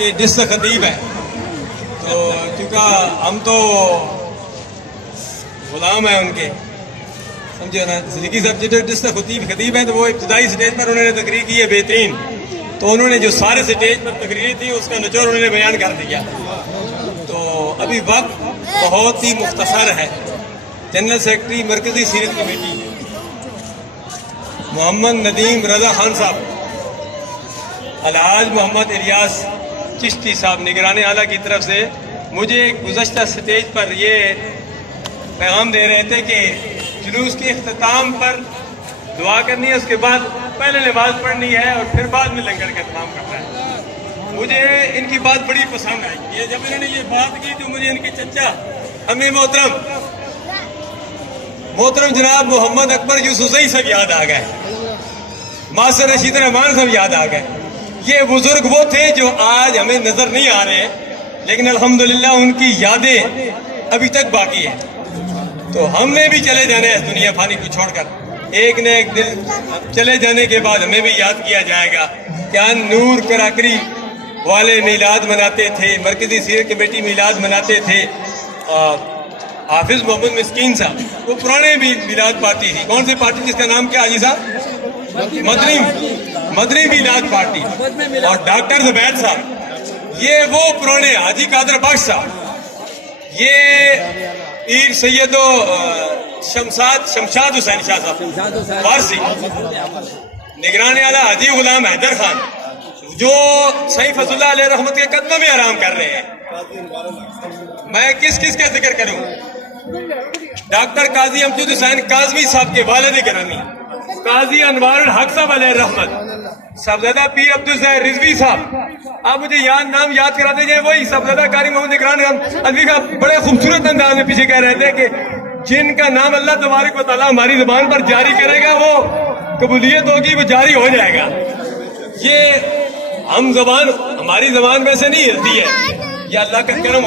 یہ ڈسٹرکٹ خطیب ہے، تو چونکہ ہم تو غلام ہیں ان کے، سمجھو نا۔ صدیقی صاحب جو ڈسٹرکٹ خطیب ہیں تو وہ ابتدائی سٹیج پر انہوں نے تقریر کی ہے بہترین، تو انہوں نے جو سارے سٹیج پر تقریر تھی اس کا نچوڑ انہوں نے بیان کر دیا۔ تو ابھی وقت بہت ہی مختصر ہے۔ جنرل سیکرٹری مرکزی سیرت کمیٹی محمد ندیم رضا خان صاحب، الحاج محمد الیاس چشتی صاحب نگران اعلیٰ کی طرف سے مجھے گزشتہ سٹیج پر یہ پیغام دے رہے تھے کہ جلوس کے اختتام پر دعا کرنی ہے، اس کے بعد پہلے نماز پڑھنی ہے اور پھر بعد میں لنگر کا اہتمام کرنا ہے۔ مجھے ان کی بات بڑی پسند آئی۔ یہ جب انہوں نے یہ بات کی تو مجھے ان کے چچا امی محترم جناب محمد اکبر یوسفزئی صاحب یاد آ گئے، ماسٹر رشید الرحمان صاحب یاد آ گئے۔ یہ بزرگ وہ تھے جو آج ہمیں نظر نہیں آ رہے، لیکن الحمدللہ ان کی یادیں ابھی تک باقی ہیں۔ تو ہم نے بھی چلے جانا ہے اس دنیا فانی کو چھوڑ کر، ایک نہ ایک دن چلے جانے کے بعد ہمیں بھی یاد کیا جائے گا۔ کیا نور کراکری والے میلاد مناتے تھے، مرکزی سیرت کمیٹی میلاد مناتے تھے، حافظ محمد مسکین صاحب وہ پرانے بھی میلاد پارٹی تھی۔ کون سی پارٹی جس کا نام کیا حاجی صاحب؟ مدنی میلاد پارٹی۔ اور ڈاکٹر زبید صاحب یہ وہ پرانے، حاجی قادر بخش صاحب، یہ پیر سید و شمشاد حسین شاہ صاحب فارسی، نگران اعلیٰ حاجی غلام حیدر خان جو سید فضل اللہ علیہ رحمت کے قدموں میں آرام کر رہے ہیں۔ میں کس کس کا ذکر کروں؟ ڈاکٹر قاضی امجد حسین کاظمی صاحب کے والد گرامی، قاضی انوار الحق صاحب علیہ رحمت، صاحبزادہ پیر عبدالظاہر رضوی صاحب۔ آپ مجھے نام یاد کراتے جائیں، وہی صاحبزادہ قاری محمد نگران ادوی کا بڑے خوبصورت انداز میں پیچھے کہہ رہے تھے کہ جن کا نام اللہ تبارک و تعالیٰ ہماری زبان پر جاری کرے گا وہ قبولیت ہوگی، وہ جاری ہو جائے گا۔ یہ ہماری زبان ویسے نہیں ہلتی ہے، یہ اللہ کا کرم